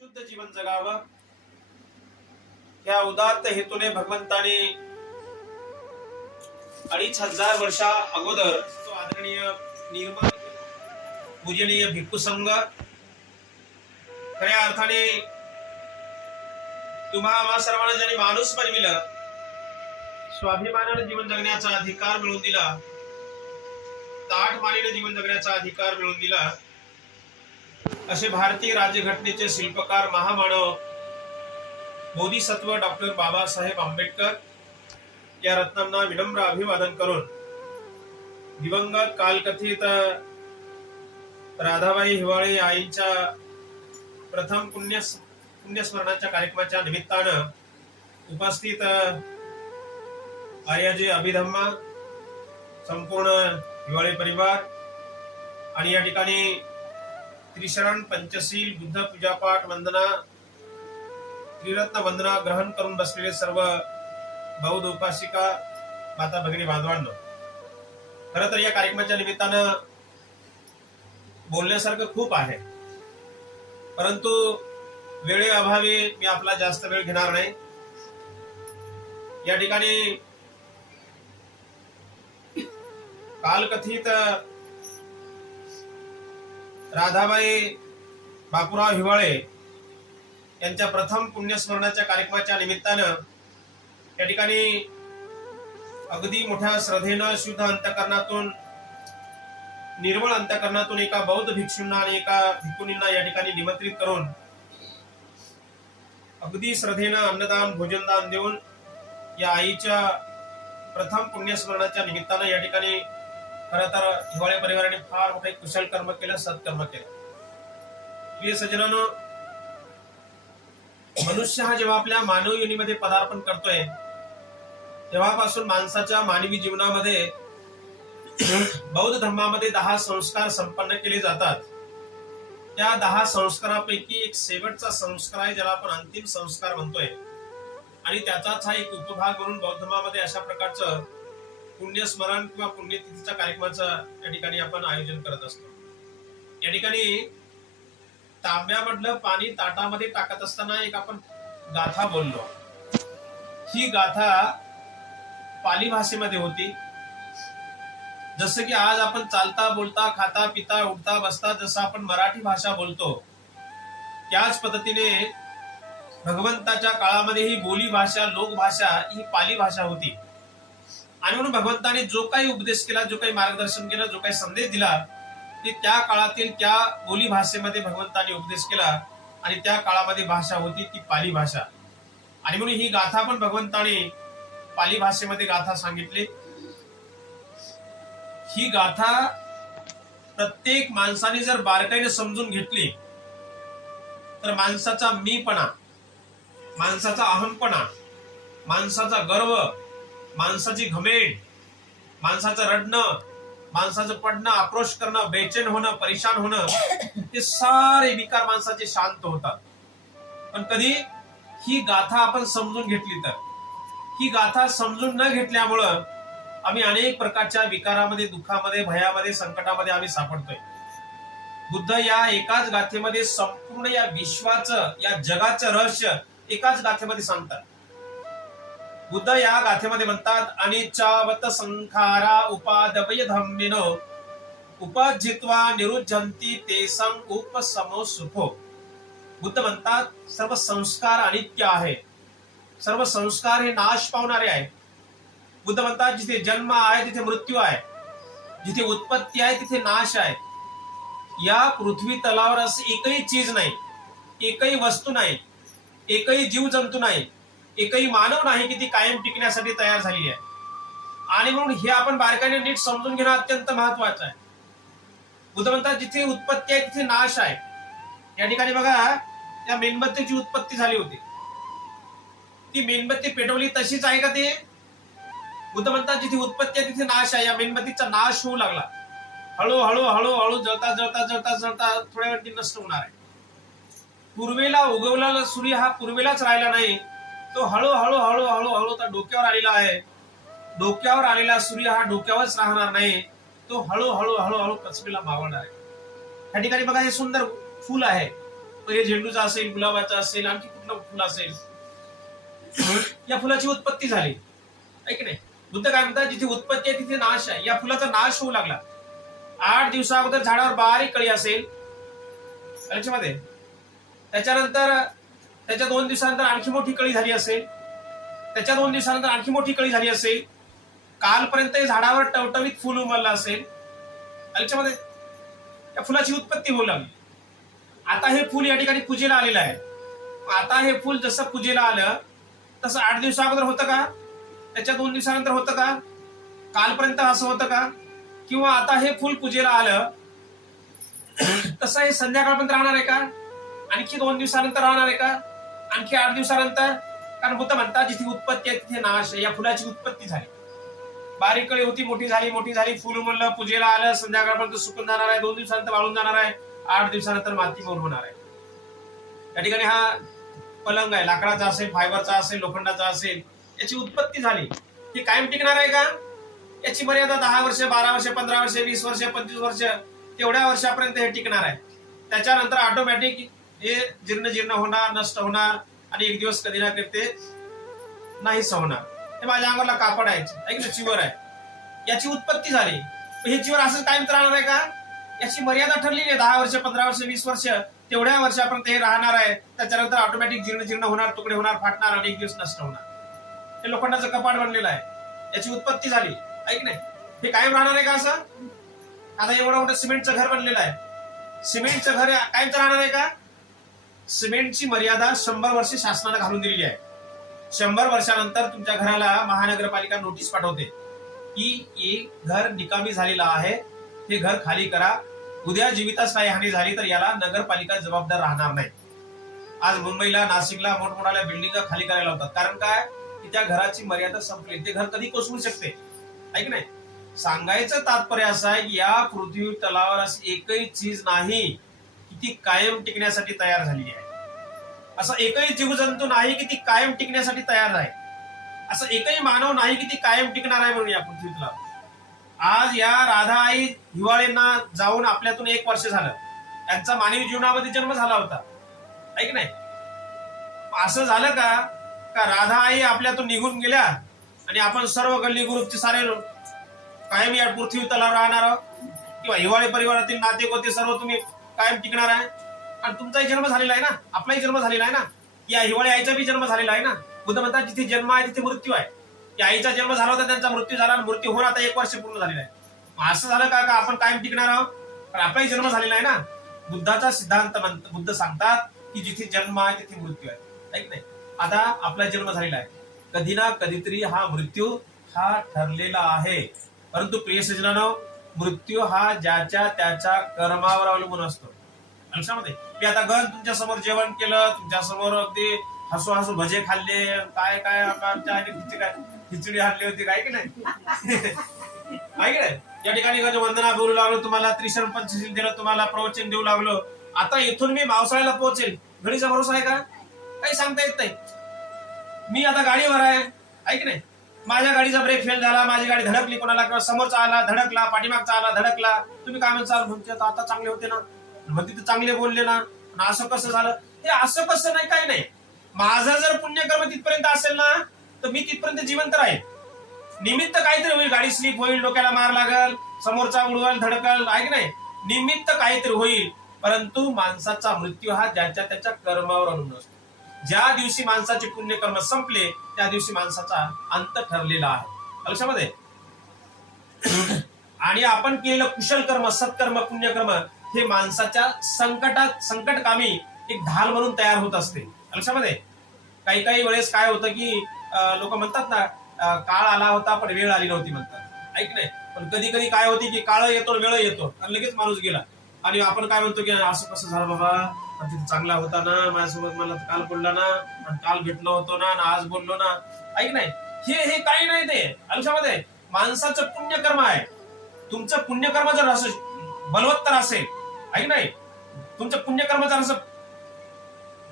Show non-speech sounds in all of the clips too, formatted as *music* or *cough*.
शुद्ध जीवन जगावं. ह्या उदात्त हेतूने भगवंताने अडीच हजार वर्षा अगोदर तो आदरणीय निर्माण पूजनीय भिक्खू संघ खऱ्या अर्थाने तुम्हा आम्हा सर्वांना ज्यांनी माणूस बनविलं स्वाभिमानाने जीवन जगण्याचा अधिकार मिळवून दिला ताठ मानेने जीवन जगण्याचा अधिकार मिळवून दिला असे भारतीय राज्यघटनेचे शिल्पकार महामानव बोधिसत्व डॉक्टर बाबासाहेब आंबेडकर या रत्नांना विनम्र अभिवादन करून दिवंगत कालकथित राधाबाई हिवाळे आईंच्या प्रथम पुण्य पुण्यस्मरणाच्या कार्यक्रमाच्या निमित्तानं उपस्थित आर्याजी अभिधम्मा संपूर्ण हिवाळे परिवार आणि या ठिकाणी त्रिशरण पंचशील बुद्ध पूजापाठ वंदना त्रिरत्न वंदना ग्रहण करून बसलेले सर्व बौद्ध उपासिका माता भगिनी बांधवांनो. खर तर या कार्यक्रमाच्या निमित्तानं बोलण्यासारखं खूप आहे. परंतु वेळेअभावी मी आपला जास्त वेळ घेणार नाही. या ठिकाणी कालकथित राधाबाई बापूराव हिवाळे यांच्या प्रथम पुण्यस्मरणाच्या कार्यक्रमाच्या निमित्तानं या ठिकाणी अगदी मोठ्या श्रद्धेनं शुद्ध अंतकरणातून निर्मळ अंतकरणातून एका बौद्ध भिक्षूंना आणि एका भिकुनींना या ठिकाणी निमंत्रित करून अगदी श्रद्धेनं अन्नदान भोजनदान देऊन या आईच्या प्रथम पुण्यस्मरणाच्या निमित्तानं या ठिकाणी खर तर हिवाळे परिवाराने फार मोठे कुशल कर्म केलं सत्कर्म केलं. प्रिय सज्जनानो मनुष्य हा जेव्हा आपल्या मानव योनीमध्ये पदार्पण करतोय तेव्हापासून माणसाच्या मानवी जीवनामध्ये बौद्ध धर्मामध्ये दहा संस्कार संपन्न केले जातात. त्या दहा संस्कारापैकी एक शेवटचा संस्कार आहे ज्याला आपण अंतिम संस्कार म्हणतोय. आणि त्याचाच हा एक उपभाग म्हणून बौद्ध धर्मामध्ये अशा प्रकारचं पुण्यस्मरण किंवा पुण्यतिथीच्या कार्यक्रमाचा या ठिकाणी आपण आयोजन करत असतो. या ठिकाणी तांब्यामधलं पाणी ताटामध्ये टाकत असताना एक आपण गाथा बोललो. ही गाथा पाली भाषेमध्ये होती. जसं की आज आपण चालता बोलता खाता पिता उठता बसता जसं आपण मराठी भाषा बोलतो त्याच पद्धतीने भगवंताच्या काळामध्ये ही बोली भाषा लोकभाषा ही पाली भाषा होती. आणि म्हणून भगवंताने जो काही उपदेश केला जो काही मार्गदर्शन केलं जो काही संदेश दिला ते त्या काळातील त्या बोली भाषेमध्ये भगवंताने उपदेश केला आणि त्या काळामध्ये भाषा होती ती पाली भाषा. आणि म्हणून ही गाथा पण भगवंताने पाली भाषेमध्ये गाथा सांगितली. ही गाथा प्रत्येक माणसाने जर बारकाईने समजून घेतली तर माणसाचा मीपणा माणसाचा अहमपणा माणसाचा गर्व माणसाची घमेंड माणसाचं रडणं माणसाचं पडणं आक्रोश करणं बेचैन होणं परेशान होणं ते सारे विकार माणसाचे शांत होतात. पण कधी ही गाथा आपण समजून घेतली तर? ही गाथा समजून न घेतल्यामुळं आम्ही अनेक प्रकारच्या विकारामध्ये दुःखामध्ये भयामध्ये संकटामध्ये आम्ही सापडतोय. बुद्ध या एकाच गाथेमध्ये संपूर्ण या विश्वाचं या जगाचं रहस्य एकाच गाथेमध्ये सांगतात. बुद्ध या गाथेमध्ये म्हणतात अनिच्छावत संखारा उपादवय धम्मिनो उपजित्वा निरुज्जंती ते संग उपसमो सुखो. बुद्ध म्हणतात सर्व संस्कार अनित्य आहे. सर्व संस्कार हे नाश पावणारे आहे बुद्ध म्हणतात जिथे जन्म आहे तिथे मृत्यू आहे. जिथे उत्पत्ती आहे तिथे नाश आहे. या पृथ्वी तलावर असं एकही चीज नाही एकही वस्तू नाही एकही जीव जंतू नाही एकही मानव नाही की ती कायम टिकण्यासाठी तयार झालेली आहे. आणि म्हणून हे आपण बारकाईने नीट समजून घेणं अत्यंत महत्वाचं आहे. बुद्ध म्हणतात जिथे उत्पत्ती आहे तिथे नाश आहे. या ठिकाणी बघा या मेणबत्तीची उत्पत्ती झाली होती. ती मेणबत्ती पेटवली तशीच आहे का ते? बुद्ध म्हणतात जिथे उत्पत्ती आहे तिथे नाश आहे. या मेणबत्तीचा नाश होऊ लागला. हळूहळू हळूहळू जळता जळता जळता जळता थोड्या वेळ ती नष्ट होणार आहे. पूर्वेला उगवलेला सूर्य हा पूर्वेलाच राहिला नाही. तो हळूहळू हळूहळू हळू त्या डोक्यावर आलेला आहे. डोक्यावर आलेला सूर्य हा डोक्यावरच राहणार नाही. तो हळूहळू हळूहळू पृथ्वीला मावणार आहे. त्या ठिकाणी बघा हे सुंदर फुल आहे. हे झेंडूचं असेल गुलाबाचं असेल आणखी कुठलं फुल असेल? *clears throat* या फुलाची उत्पत्ती झाली. ऐक नाही? बुद्ध काय म्हणतात जिथे उत्पत्ती आहे तिथे नाश आहे. या फुलाचा नाश होऊ लागला. आठ दिवसा अगोदर झाडावर बारीक कळी असेल. याच्यामध्ये त्याच्यानंतर त्याच्या दोन दिवसानंतर आणखी मोठी कळी झाली असेल. त्याच्या दोन दिवसानंतर आणखी मोठी कळी झाली असेल. कालपर्यंत हे झाडावर टवटवीत फुल उमललं असेल. याच्यामध्ये या फुलाची उत्पत्ती होऊ लागली. आता हे फुल या ठिकाणी पूजेला आलेलं आहे. आता हे फुल जसं पूजेला आलं तसं आठ दिवसा अगोदर होतं का? त्याच्या दोन दिवसानंतर होतं का? कालपर्यंत असं होतं का? किंवा आता हे फुल पूजेला आलं तसं हे संध्याकाळपर्यंत राहणार आहे का? आणखी दोन दिवसानंतर राहणार आहे का? आणखी आठ दिवसानंतर कारण बुद्ध म्हणतात जिथे उत्पत्ती आहे तिथे नाश आहे या फुलाची उत्पत्ती झाली. बारीक कळी होती मोठी झाली मोठी झाली फुल म्हणलं पूजेला आलं संध्याकाळपर्यंत सुकून जाणार आहे दोन दिवसानंतर वाळून जाणार आहे आठ दिवसानंतर माती मोर होणार आहे. या ठिकाणी हा पलंग आहे लाकडाचा असेल फायबरचा असेल लोखंडाचा असेल याची उत्पत्ती झाली. ती कायम टिकणार आहे का? याची मर्यादा दहा वर्ष बारा वर्ष पंधरा वर्ष वीस वर्ष पंचवीस वर्ष तेवढ्या वर्षापर्यंत हे टिकणार आहे. त्याच्यानंतर ऑटोमॅटिक हे जीर्ण जीर्ण होणार नष्ट होणार आणि एक दिवस कधी ना कधी ते नाहीच होणार. हे माझ्या अंगाला कापड आहे ना चिवर आहे. याची उत्पत्ती झाली. हे चिवर असंच कायम राहणार आहे का? याची मर्यादा ठरलेली आहे. दहा वर्ष पंधरा वर्ष वीस वर्ष तेवढ्या वर्षापर्यंत हे राहणार आहे. त्याच्यानंतर ऑटोमॅटिक जीर्ण जीर्ण होणार तुकडे होणार फाटणार आणि एक दिवस नष्ट होणार. हे लोखंडाचं कपाट बनलेलं आहे. याची उत्पत्ती झाली. ऐक नाही हे कायम राहणार आहे का असं? आता एवढं मोठं सिमेंटचं घर बनलेलं आहे. सिमेंटचं घर कायमच राहणार आहे का? सिमेंटची मर्यादा शंभर वर्ष शासनानं घालून दिलेली आहे. शंभर वर्षानंतर तुमच्या घराला महानगरपालिका नोटीस पाठवते. की हे घर निकामी झालेलं आहे. हे घर खाली करा. उद्या जीवितास काही हानी झाली तर याला नगरपालिका जबाबदार राहणार नाही. आज मुंबईला नाशिकला मोठमोठ्या बिल्डिंग खाली करायला होतात कारण काय? की त्या घराची मर्यादा संपली. ते घर कधी कोसळू शकते? ऐक नाही? सांगायचं तात्पर्य असं आहे की या पृथ्वी तलावर अशी एकही चीज नाही. ती कायम टिकण्यासाठी तयार झालेली आहे. असं एकही जीवजंतू नाही की ती कायम टिकण्यासाठी तयार आहे असं एकही मानव नाही की ती कायम टिकणार आहे म्हणून या पृथ्वीतला. आज या राधा आई हिवाळ्यांना जाऊन आपल्यातून एक वर्ष झालं. त्यांचा मानवी जीवनामध्ये जन्म झाला होता. ऐक नाही? असं झालं का? का राधा आई आपल्यातून निघून गेल्या आणि आपण सर्व गल्ली ग्रुपचे सारे लोक कायम या पृथ्वी तलावर राहणार किंवा हिवाळी परिवारातील नाते होते सर्व तुम्ही? कायम टिकणार आहे. आणि तुमचाही जन्म झालेला आहे ना? आपलाही जन्म झालेला आहे ना? या हिवाळी आईचा बी जन्म झालेला आहे ना? बुद्ध म्हणतात जिथे जन्म आहे तिथे मृत्यू आहे. या आईचा जन्म झाला होता त्यांचा मृत्यू झाला आणि मृत्यू होऊन आता एक वर्ष पूर्ण झालेला आहे. असं झालं का का आपण कायम टिकणार आहोत? पण आपलाही जन्म झालेला आहे ना? बुद्धाचा सिद्धांत म्हणतात बुद्ध सांगतात की जिथे जन्म आहे तिथे मृत्यू आहे. ऐक नाही? आता आपला जन्म झालेला आहे. कधी ना कधीतरी हा मृत्यू हा ठरलेला आहे. परंतु प्रिय सजनानं मृत्यू हा ज्याच्या त्याच्या कर्मावर अवलंबून असतो. लक्षामध्ये? मी आता गण तुमच्यासमोर जेवण केलं तुमच्यासमोर अगदी हसू हसू भजे खाल्ले काय काय खिचडी काय खिचडी आणली होती काय की नाही? *laughs* की नाही? या ठिकाणी वंदना बोलू लागलो तुम्हाला त्रिशरण पंचशील दिलं तुम्हाला प्रवचन देऊ लागलो. आता इथून मी पावसाळ्याला पोहोचेल. घडीचा भरोसा आहे का? काही सांगता येत नाही. मी आता गाडीवर आहे. ऐक नाही? माझ्या गाडीचा ब्रेक फेल झाला माझी गाडी धडकली कोणाला किंवा समोरचा आला धडकला पाठीमागचा आला धडकला. तुम्ही काय म्हणसाल म्हणते आता आता चांगले होते ना. म्हणते ते चांगले बोलले ना. असं कसं झालं? हे असं कसं नाही काय नाही. माझा जर पुण्यकर्म तिथपर्यंत असेल ना तर मी तिथपर्यंत जिवंत राहील. निमित्त काहीतरी होईल. गाडी स्लिप होईल डोक्याला मार लागल समोरचा उडवल धडकल ऐक नाही? निमित्त काहीतरी होईल. परंतु माणसाचा मृत्यू हा ज्याच्या त्याच्या कर्मावर अवलंबून असतो ज्या दिवशी माणसाचे पुण्यकर्म संपले त्या दिवशी माणसाचा अंत ठरलेला आहे. लक्षामध्ये? *clears throat* आणि आपण केलेलं कुशल कर्म सत्कर्म पुण्यकर्म हे माणसाच्या संकटात संकटकामी एक ढाल म्हणून तयार होत असते. लक्षामध्ये? काही काही वेळेस काय होतं की लोक म्हणतात ना काळ आला होता पण वेळ आली नव्हती म्हणतात. ऐक नाही पण कधी कधी काय होती की काळ येतो वेळ येतो आणि लगेच माणूस गेला. आणि आपण काय म्हणतो की असं कसं झालं बाबा? चांगला होता ना माझ्यासोबत मला काल बोलला ना आणि काल भेटलो होतो ना आणि आज बोललो ना. ऐक नाही हे हे काही नाही ते. आयुष्यामध्ये माणसाचं पुण्यकर्म आहे. तुमचं पुण्यकर्म जर असं बलवत्तर असेल ऐक नाही तुमचं पुण्यकर्म जर असं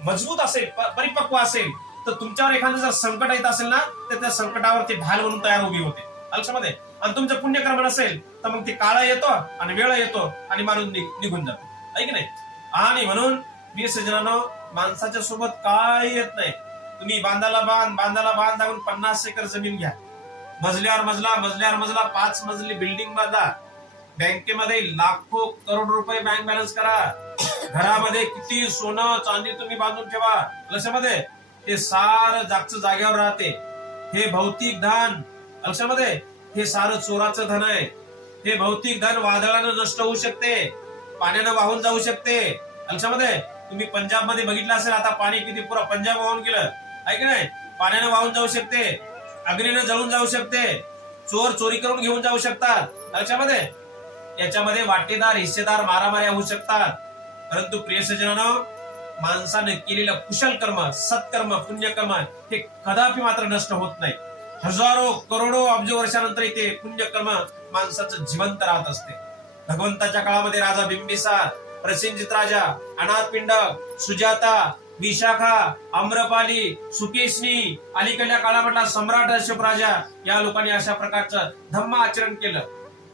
मजबूत असेल परिपक्व असेल तर तुमच्यावर एखादं जर संकट येत असेल ना तर त्या संकटावर ते ढाल म्हणून तयार उभी होते आयुष्यामध्ये. आणि तुमचं पुण्यकर्म नसेल तर मग ते काळा येतो आणि वेळ येतो आणि माणूस निघून जातो. ऐक नाही? आणि म्हणून मी सजनानो माणसाच्या सोबत काय येत नाही? तुम्ही बांधाला बांध बांधाला बांध लागून पन्नास एकर जमीन घ्या. मजल्यावर मजला मजल्यावर मजला पाच मजली बिल्डिंग बांधा. बँकेमध्ये लाखो करोड रुपये बँक बॅलन्स करा. घरामध्ये किती सोनं चांदी तुम्ही बांधून ठेवा. लक्षामध्ये? हे सार जागचं जाग्यावर राहते. हे भौतिक धन. लक्षामध्ये? हे सारं चोराचं धन आहे. हे भौतिक धन वादळानं नष्ट होऊ शकते. पाण्यानं वाहून जाऊ शकते. लक्षामध्ये? तुम्ही पंजाबमध्ये बघितलं असेल आता पाणी किती पुरा पंजाब वाहून गेलं. आहे की नाही? पाण्यानं वाहून जाऊ शकते अग्नीनं जळून जाऊ शकते चोर चोरी करून घेऊन जाऊ शकतात. लक्षामध्ये? याच्यामध्ये वाटेदार हिस्सेदार मारामाऱ्या होऊ शकतात. परंतु प्रिय सजनानं माणसाने केलेलं कुशल कर्म सत्कर्म पुण्यकर्म हे कदापि मात्र नष्ट होत नाही. हजारो करोडो अब्ज वर्षानंतर इथे पुण्यकर्म माणसाचं जिवंत राहत असते. भगवंताच्या काळामध्ये राजा बिंबिसार प्रसेनजित राजा अनाथपिंड सुजाता विशाखा आम्रपाली सुकेशनी अलीकडल्या काळामधला सम्राट अशोक राजा या लोकांनी अशा प्रकारचं धम्म आचरण केलं.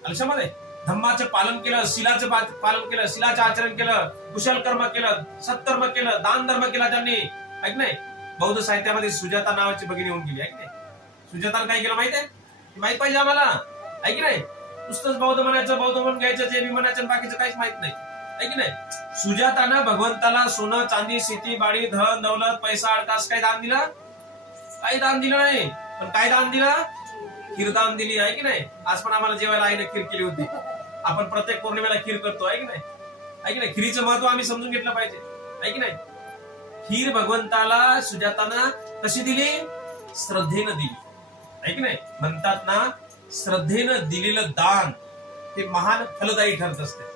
लक्षामध्ये? धम्माचं पालन केलं शिलाचं पालन केलं शिलाचं आचरण केलं कुशल कर्म केलं सत्कर्म केलं दान धर्म केला त्यांनी. ऐक नाही? बौद्ध साहित्यामध्ये सुजाता नावाची भगिनी होऊन गेली. ऐक नाही? सुजातानं काय केलं माहीत आहे? माहीत पाहिजे आम्हाला. ऐक नाही? नुसतंच बौद्ध म्हणायचं बौद्ध म्हणून घ्यायचं जे बी म्हणायचं बाकीचं काहीच माहीत नाही. की नाही? सुजातानं भगवंताला सोनं चांदी शेती बाडी धन दौलत पैसा अडकास काय दान दिलं? काही दान दिलं नाही. पण काय दान दिलं? खीरदान दिली आहे की नाही? आज पण आम्हाला जेवायला आईने खीर केली होती. आपण प्रत्येक पौर्णिमेला खीर करतो आहे की नाही? आहे की नाही? खिरीचं महत्त्व आम्ही समजून घेतलं पाहिजे. आहे की नाही? खीर भगवंताला सुजाताना कशी दिली? श्रद्धेनं दिली. आहे की नाही? म्हणतात ना श्रद्धेनं दिलेलं दान ते महान फलदायी ठरत असते.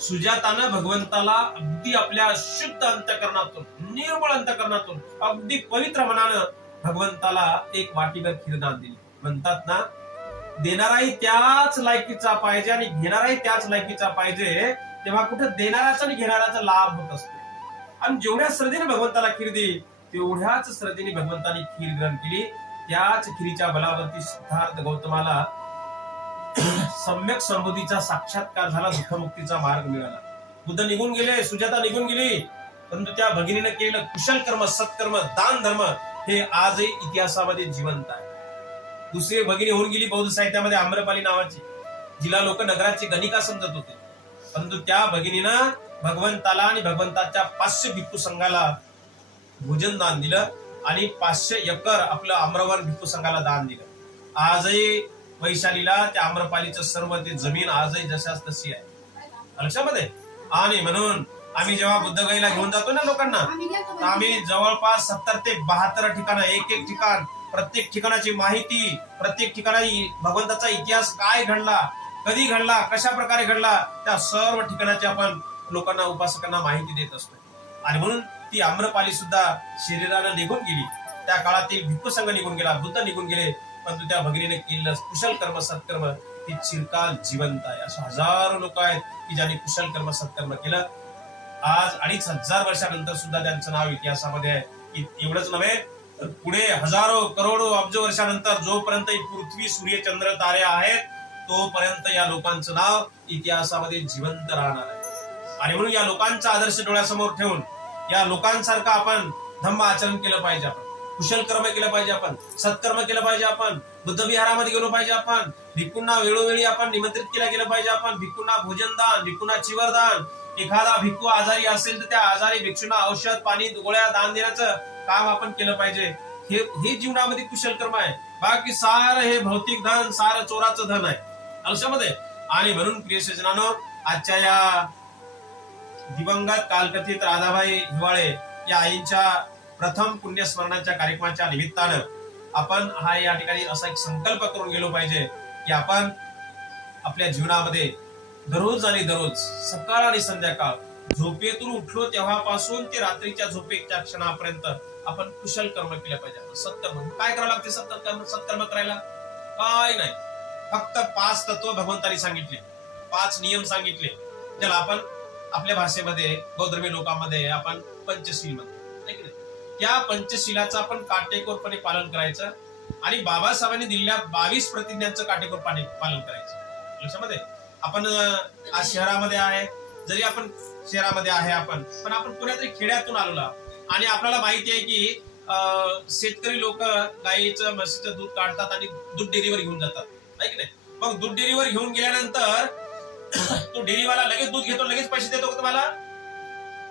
सुजातानं भगवंताला अगदी आपल्या शुद्ध अंतकरणातून निर्मळ अंतकरणातून अगदी पवित्र मनानं भगवंताला एक वाटीभर खीरदान दिली. म्हणतात ना देणाराही त्याच लायकीचा पाहिजे आणि घेणाराही त्याच लायकीचा पाहिजे तेव्हा कुठे देणाराचा आणि घेणाऱ्याचा लाभ होत असतो. आणि जेवढ्या श्रद्धेने भगवंताला खीर दिली तेवढ्याच श्रद्धेने भगवंतानी खीर ग्रहण केली. त्याच खिरीच्या बलावरती सिद्धार्थ गौतमाला सम्यक समृद्धीचा साक्षात्कार झाला दुःखमुक्तीचा मार्ग मिळाला. बुद्ध निघून गेले सुजाता निघून गेली परंतु त्या भगिनीनं केलेलं कुशल कर्म सत्कर्म दान धर्म हे आजही इतिहासामध्ये जिवंत आहे. दुसरी भगिनी होऊन गेली बौद्ध साहित्यामध्ये आम्रपाली नावाची जिला लोक नगराची गणिका समजत होते. परंतु त्या भगिनीनं भगवंताला आणि भगवंताच्या पाचशे भिक्खू संघाला भोजन दान दिलं आणि पाचशे एकर आपलं आम्रवन भिक्खू संघाला दान दिलं. आजही वैशालीला त्या आम्रपालीचं सर्व ते जमीन आजही जशाच तशी आहे. लक्षामध्ये? आणि म्हणून आम्ही जेव्हा बुद्धगईला घेऊन जातो ना लोकांना तर आम्ही जवळपास सत्तर ते बहात्तर ठिकाण एक एक ठिकाण प्रत्येक ठिकाणाची माहिती प्रत्येक ठिकाणी भगवंताचा इतिहास काय घडला कधी घडला कशा प्रकारे घडला त्या सर्व ठिकाणाची आपण लोकांना उपासकांना माहिती देत असतो. आणि म्हणून ती आम्रपाली सुद्धा शरीरानं निघून गेली. त्या काळातील भिक्खू संघ निघून गेला बुद्ध निघून गेले परंतु त्या भगिनीने केलेलं कुशल कर्म सत्कर्म हे चिरकाल जिवंत आहे. असं हजारो लोक आहेत की ज्यांनी कुशल कर्म सत्कर्म केलं. आज अडीच हजार वर्षानंतर सुद्धा त्यांचं नाव इतिहासामध्ये आहे. की एवढंच नव्हे तर पुढे हजारो करोडो अब्ज वर्षानंतर जोपर्यंत पृथ्वी सूर्य चंद्र तारे आहेत तोपर्यंत या लोकांचं नाव इतिहासामध्ये जिवंत राहणार आहे. आणि म्हणून या लोकांचा आदर्श डोळ्यासमोर ठेवून या लोकांसारखं आपण धम्म आचरण केलं पाहिजे आपण. कुशल कर्म केलं पाहिजे आपण. सत्कर्म केलं पाहिजे आपण. बुद्ध विहारामध्ये गेलो पाहिजे आपण. भिक्खूंना वेळोवेळी आपण निमंत्रित केलं गेलं पाहिजे आपण. भिक्खूंना भोजनदान भिक्कूंना चिवरदान एखादा भिक्खू आजारी असेल तर त्या आजारी भिक्षूंना औषध पाणी गोळ्या दान देण्याचं काम आपण केलं पाहिजे. हे हे जीवनामध्ये कुशल कर्म आहे. बाकी सार हे भौतिक धन सार चोराचं धन आहे. लक्षामध्ये आणि म्हणून प्रियसजनानो आजच्या या दिवंगत कालकथित राधाबाई हिवाळे या आईंच्या प्रथम पुण्यस्मरणाच्या कार्यक्रमाच्या निमित्तानं आपण हा या ठिकाणी असा एक संकल्प करून गेलो पाहिजे की आपण आपल्या जीवनामध्ये दररोज आणि दररोज सकाळ आणि संध्याकाळ झोपेतून उठलो तेव्हापासून ते रात्रीच्या झोपेच्या क्षणापर्यंत आपण कुशल कर्म केलं पाहिजे. सत्कर्म काय करावं लागते सत्कर्म? सत्कर्म करायला? काय नाही. फक्त पाच तत्व भगवंतानी सांगितले. पाच नियम सांगितले. ज्याला आपण आपल्या भाषेमध्ये बौद्धर्मी लोकांमध्ये आपण पंचशील म्हणतो की नाही? त्या पंचशिलाचं आपण काटेकोरपणे पालन करायचं. आणि बाबासाहेबांनी दिलेल्या बावीस प्रतिज्ञांचं काटेकोर पालन करायचं. लक्षामध्ये? आपण आज शहरामध्ये आहे. जरी आपण शहरामध्ये आहे आपण पण आपण कुठेतरी खेड्यातून आलो आणि आपल्याला माहिती आहे की अं, शेतकरी लोक गाईचं म्हशीचं दूध काढतात आणि दूध डेअरीवर घेऊन जातात. नाही की नाही? मग दूध डेअरीवर घेऊन गेल्यानंतर तो डेअरीवाला लगेच दूध घेतो लगेच पैसे देतो का तुम्हाला?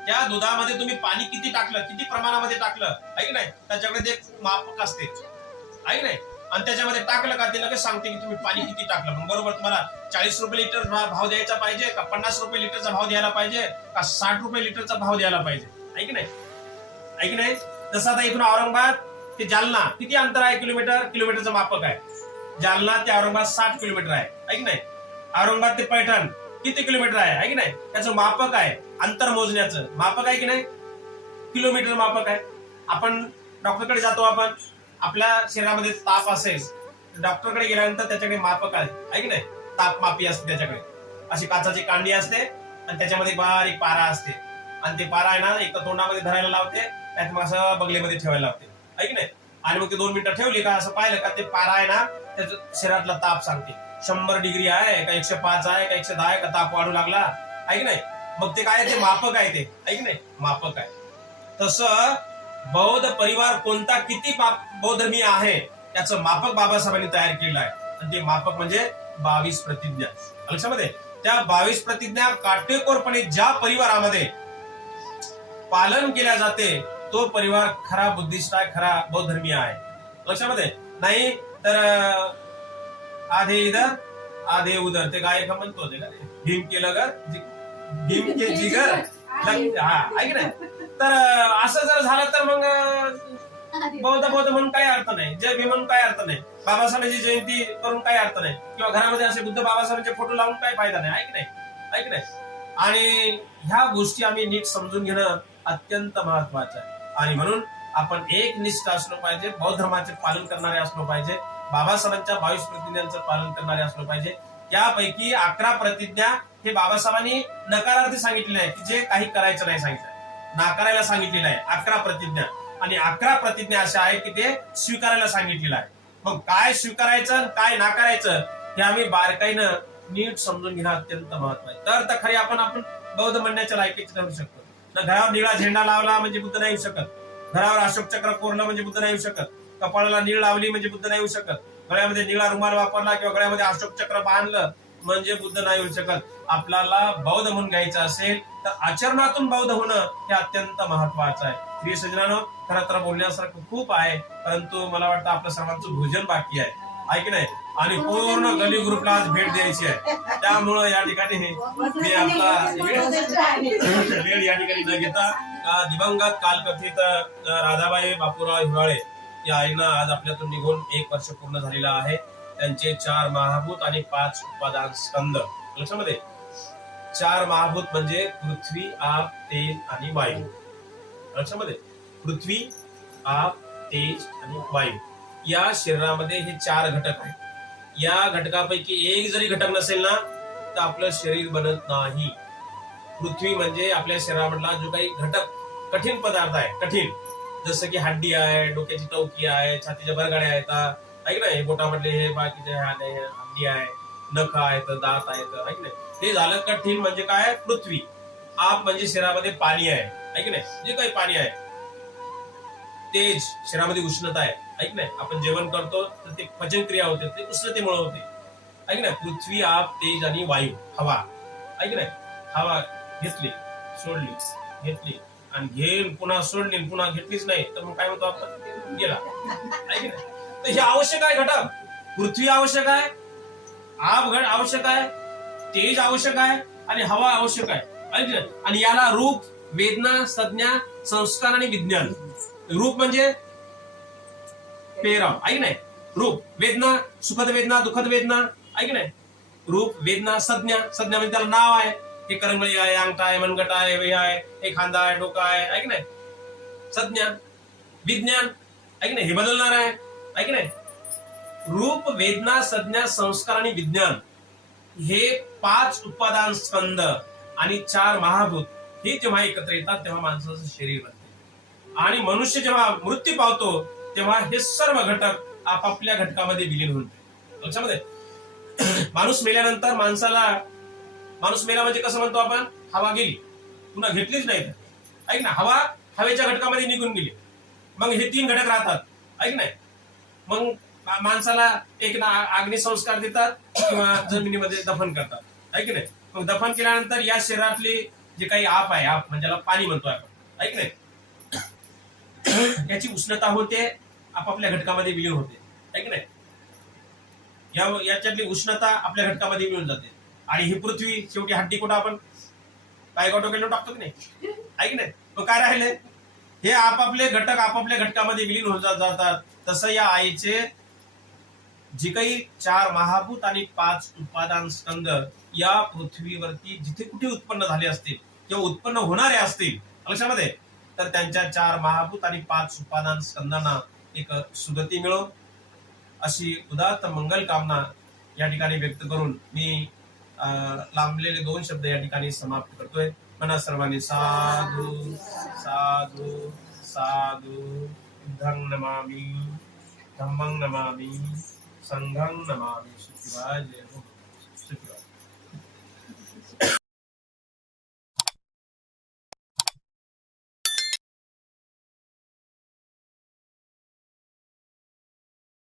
त्या दुधामध्ये तुम्ही पाणी किती टाकलं किती प्रमाणामध्ये टाकलं आहे की नाही? त्याच्याकडे ते मापक असते. आहे नाही? आणि त्याच्यामध्ये टाकलं का ते लगेच सांगते की तुम्ही पाणी किती टाकलं. मग बरोबर तुम्हाला चाळीस रुपये लिटर भाव द्यायचा पाहिजे का पन्नास रुपये लिटरचा भाव द्यायला पाहिजे का साठ रुपये लिटरचा भाव द्यायला पाहिजे? आहे की नाही? आहे की नाही? जसं आता इथून औरंगाबाद ते जालना किती अंतर आहे किलोमीटर? किलोमीटरचं मापक आहे. जालना ते औरंगाबाद साठ किलोमीटर आहे. आहे की नाही? औरंगाबाद ते पैठण किती किलोमीटर आहे? आहे की नाही? त्याचं मापक आहे. अंतर मोजण्याचं. मापक आहे की नाही? किलोमीटर मापक आहे. आपण डॉक्टरकडे जातो आपण. आपल्या शरीरामध्ये ताप असेल डॉक्टरकडे गेल्यानंतर त्याच्याकडे मापक आहे. की नाही? ताप मापी असते त्याच्याकडे. अशी काचाची कांडी असते आणि त्याच्यामध्ये बारीक पारा असते. आणि ते पारा आहे ना एक तर तोंडामध्ये धरायला लावते नाही मग असं बगलेमध्ये ठेवायला लावते. आहे की नाही? आणि मग ते दोन मिनिटं ठेवली का असं पाहिलं का ते पारा आहे ना त्याचं शरीरातला ताप सांगते. शंभर डिग्री आहे का एकशे पाच आहे का एकशे दहा आहे का ताप वाढू लागला. आहे की नाही? मग ते काय ते मापक आहे ते. ऐक नाही? मापक आहे. तसं बौद्ध परिवार कोणता किती बौद्धमी आहे? त्याचं मापक बाबासाहेबांनी तयार केलं आहे. आणि ते मापक म्हणजे बावीस प्रतिज्ञा. लक्षामध्ये? त्या बावीस प्रतिज्ञा काटेकोरपणे ज्या परिवारामध्ये पालन केल्या जाते तो परिवार खरा बुद्धिस्ट आहे खरा बौद्धर्मी आहे. लक्षामध्ये? नाही तर आधे इधर आधे उधर. ते गायक म्हणतो ते का भीम केलं गर जि- भीम के जिगर. हा ऐक नाही तर असं जर झालं तर मग बौद्ध बौद्ध म्हणून काही अर्थ नाही. जय भीम म्हणून काही अर्थ नाही. बाबासाहेबांची जयंती करून काही अर्थ नाही. किंवा घरामध्ये असे बुद्ध बाबासाहेबांचे फोटो लावून काही फायदा नाही. ऐक नाही ऐक नाही आणि ह्या गोष्टी आम्ही नीट समजून घेणं अत्यंत महत्वाचं आहे. आणि म्हणून आपण एक निष्ठ असलो पाहिजे. बौद्ध धर्माचे पालन करणारे असलो पाहिजे. बाबासाहेबांच्या बावीस प्रतिज्ञांचं पालन करणारे असलो पाहिजे. त्यापैकी अकरा प्रतिज्ञा हे बाबासाहेबांनी नकारार्थी सांगितलेले आहे की जे काही करायचं नाही सांगितलं. नाकारायला सांगितलेलं आहे. अकरा प्रतिज्ञा. आणि अकरा प्रतिज्ञा अशा आहे की ते स्वीकारायला सांगितलेलं आहे. मग काय स्वीकारायचं काय नाकारायचं हे आम्ही बारकाईनं नीट समजून घेणं अत्यंत महत्वाचं आहे. तर तर खरी आपण आपण बौद्ध म्हणण्याच्या लायकीच ठरू शकतो. ना घरावर निळा झेंडा लावला म्हणजे बुद्ध नाही येऊ शकत. घरावर अशोक चक्र कोरलं म्हणजे बुद्ध नाही येऊ शकत. कपाळाला निळ लावली म्हणजे बुद्ध नाही येऊ शकत. गळ्यामध्ये निळा रुमाल वापरला किंवा गळ्यामध्ये अशोक चक्र बांधलं म्हणजे बुद्ध नाही येऊ शकत. आपल्याला बौद्ध म्हणून घ्यायचं असेल तर आचरणातून बौद्ध होणं हे अत्यंत महत्वाचं आहे. प्रिय सजनानो खरं तर बोलण्यासारखं खूप आहे परंतु मला वाटतं आपल्या सर्वांचं भोजन बाकी आहे. आहे की नाही? आणि पूर्ण गली ग्रुपला आज भेट द्यायची आहे. त्यामुळं या ठिकाणी मी आपला वेळ या ठिकाणी न घेता दिवंगत कालकथित राधाबाई बापूराव हिवाळे या आईनं आज आपल्यातून निघून एक वर्ष पूर्ण झालेलं आहे. त्यांचे चार महाभूत आणि पाच उपादान स्कंद लक्षामध्ये? चार महाभूत म्हणजे पृथ्वी आप तेज आणि वायू. लक्षामध्ये? पृथ्वी आप तेज आणि वायू. या शरीरामध्ये हे चार घटक आहेत. या घटकापैकी एक जरी घटक नसेल ना तर आपलं शरीर बनत नाही. पृथ्वी म्हणजे आपल्या शरीरामधला जो काही घटक कठीण पदार्थ आहे कठीण. जसं की हड्डी आहे डोक्याची टवकी आहे छातीच्या बरगाड्या आहेत ऐक नाही? बोटामधले हे बाकीचे हंडी आहे, नख आहे नख आहेत दात आहेत ऐक नाही? ते झालं कठीण म्हणजे काय पृथ्वी. आप म्हणजे शरीरामध्ये पाणी आहे. ऐक नाही? जे काही पाणी आहे. तेज शरीरामध्ये उष्णता आहे. ऐक नाही? आपण जेवण करतो तर ते पचनक्रिया होते ते उष्णतेमुळे होते. ऐक ना पृथ्वी आप तेज आणि वायू हवा. ऐक नाही? हवा घेतली सोडली घेतली. आणि घेऊन पुन्हा सोडली पुन्हा घेतलीच नाही तर मग काय म्हणतो आपण? गेला. ऐक ना तर हे आवश्यक आहे घटक. पृथ्वी आवश्यक आहे आब घट आवश्यक आहे तेज आवश्यक आहे आणि हवा आवश्यक आहे. आणि याला रूप वेदना संज्ञा संस्कार आणि विज्ञान. रूप म्हणजे पेराव ऐक नाही? रूप वेदना सुखद वेदना दुःखद वेदना. ऐक नाही? रूप वेदना संज्ञा. संज्ञा म्हणजे त्याला नाव आहे. हे करंगळी आहे अंगठा आहे मनगट आहे वे आहे हे खांदा आहे डोका आहे. ऐक नाही? संज्ञा विज्ञान. ऐक नाही? हे बदलणार आहे. ऐक नाही? रूप वेदना संज्ञा संस्कार आणि विज्ञान हे पाच उत्पादन स्कंद आणि चार महाभूत हे जेव्हा एकत्र येतात तेव्हा माणसाचं शरीर बनते. आणि मनुष्य जेव्हा मृत्यू पावतो तेव्हा हे सर्व घटक आपापल्या घटकामध्ये विलीन होते लक्षामध्ये? *clears throat* माणूस मेल्यानंतर माणसाला माणूस मेला म्हणजे कसं म्हणतो आपण? हवा गेली. पुन्हा घेतलीच नाही. ऐक ना हवा हवेच्या घटकामध्ये निघून गेली. मग हे तीन घटक राहतात. ऐक नाही मग माणसाला एक ना अग्निसंस्कार देतात किंवा जमिनीमध्ये दफन करतात. ऐक नाही? मग दफन केल्यानंतर या शरीरातली जे काही आप आहे आप म्हणजे पाणी म्हणतो आपण. ऐक नाही? याची उष्णता होते आपापल्या घटकामध्ये विलीन होते. ऐक नाही? या याच्यातली उष्णता आपल्या घटकामध्ये मिळून जाते. आणि ही पृथ्वी शेवटी हड्डी कुठं आपण? काय केलं टाकतो की नाही? ऐक नाही? मग काय राहिले हे आपापले घटक आपापल्या घटकामध्ये विलीन होत जातात. तसं या आईचे जे काही चार महाभूत आणि पाच उत्पादन स्कंद या पृथ्वीवरती जिथे कुठे उत्पन्न झाले असतील किंवा उत्पन्न होणारे असतील लक्षामध्ये तर त्यांच्या चार महाभूत आणि पाच उत्पादन स्कंदांना एक सुगती मिळो. अशी उदात्त मंगल कामना या ठिकाणी व्यक्त करून मी अं, लांबलेले दोन शब्द या ठिकाणी समाप्त करतोय. म्हणा सर्वांनी साधू साधू साधू धं नमामि धम्मं नमामि संघं नमामि शिवाय जय हो